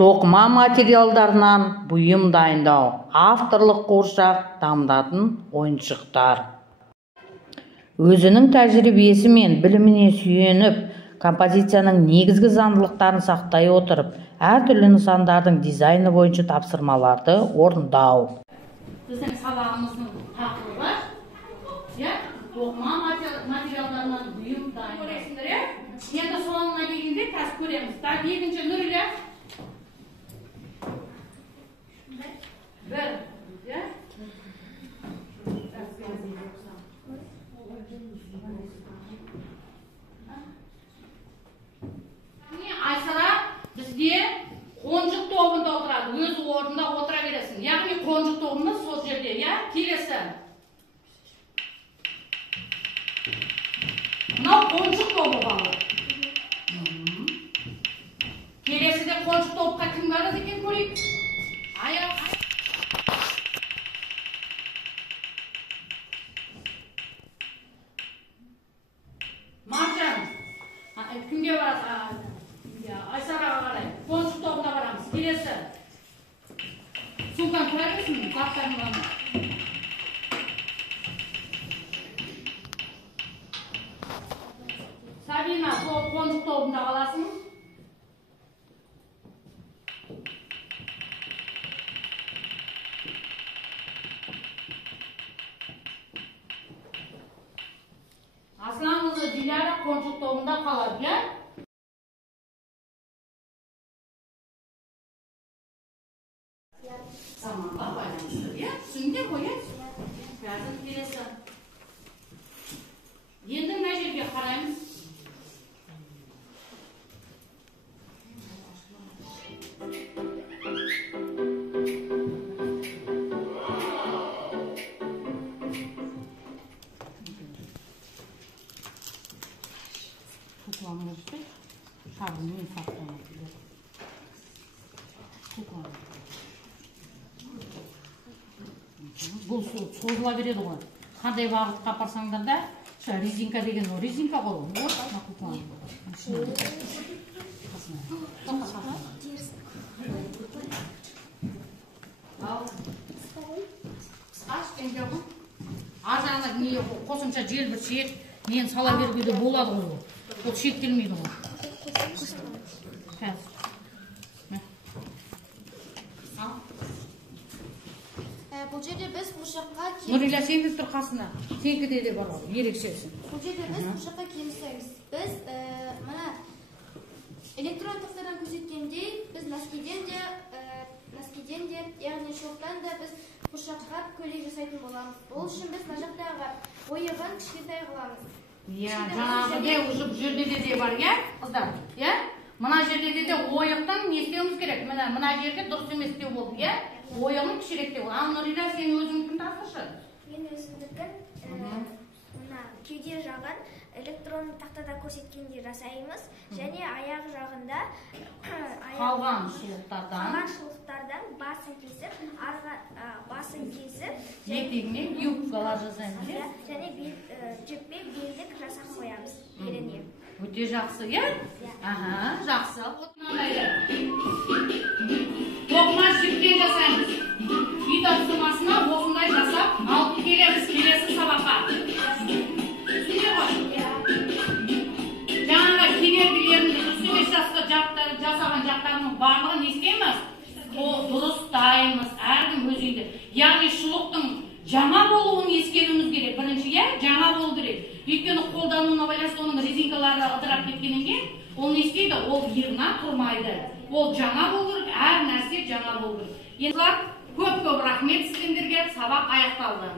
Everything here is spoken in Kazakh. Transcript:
Тоқыма материалдарынан бұйым дайындау, авторлық қуыршақ дамытатын ойыншықтар. Өзінің тәжірибесі мен біліміне сүйеніп, композицияның негізгі заңдылықтарын сақтай отырып, әртүрлі нысандардың дизайны бойынша тапсырмаларды орындау. Біздің сабағымыздың тақырыбы тоқыма материалдарынан бұйым дайындау. Көресіңдер, енді соңына келгенде қазір көреміз. Екінші Нұрила. Бір. Айсара бізде қонжық тобында отырады. Өз орнында отыра бересің. Яғни қонжық тобымыз сол жерде, келесі. Мынау қонжық тобы балы. Келесіде қонжық тобқа кім барады екен көрейік? Маржан, кімге барады? Айсараға қарай. Қонжық тобына барамыз. Келесі. Султан көре берсің? Заттарын барамыз. Сабина, сол қонжық тобында қаласың. Aslanımızı Dilara қонжық тобында қалады, Заманға байланысты, түсінде қояды. Қазір келесі. Енді мына жерге қараймыз. Kuklamızды шабынмен сақтанады. Бұл созыла береді ғой. Қандай бағытқа апарсаңдар да, резинка деген о, резинка ғой. Ар жағына қосымша жел бір шек, мен сала беруге болады ғой. Ол шектелмейді ғой. Бұл жерде біз қуыршаққа Нұрила, сен де тұр қасына. Сенікі де бар ғой, ерекшесін. Бұл жерде біз қуыршаққа кемістаймыз. Біз мына электрон тақтадан көрсеткендей, біз носкиден де, яғни шоқтан да біз қуыршаққа көйлек жасайтын боламыз. Ол үшін біз мына жақтағы ойығын кішкентай қыламыз. Жаңағы де ұжып жүрде де бар, қыздар? Мына жерде де ойықтың не істеуіміз керек? Мына жерге дұрыс емес істеу болды, ойығын кішіректеу. Ал Нұрила, сен өзіңдікін тасыршы? Мен өзімдікін мына кеуде жағын электронды тақтада көрсеткенде жасаймыз. Және аяқ жағында қалған шұлықтардан басын кесіп, етегіне юбкалар жасаймыз. Және жіппен белдік жасап қоямыз беліне. Өте жақсы, жақсы. Тоқыма жіптен жасаймыз. Үй тапсырмасына осындай жасап, алып келеміз келесі сабаққа. Түсінде ғой? Жаңағы кедергілерін үстіме жасаған жақтарының барлығын не істейміз? Дұрыстаймыз, әркім өз үйінде. Яғни шұлықтың жаңа болуын ескеруіміз керек. Бірінші, жаңа болу керек. Өйткені қолдануына байланысты оның резинкалары ыдырап кеткеннен кейін, ол не істейді? Ол иығына тұрмайды. Ол жаңа болу керек, әр нәрсе жаңа болу керек. Енді көп рахмет сіздерге, сабақ аяқталды.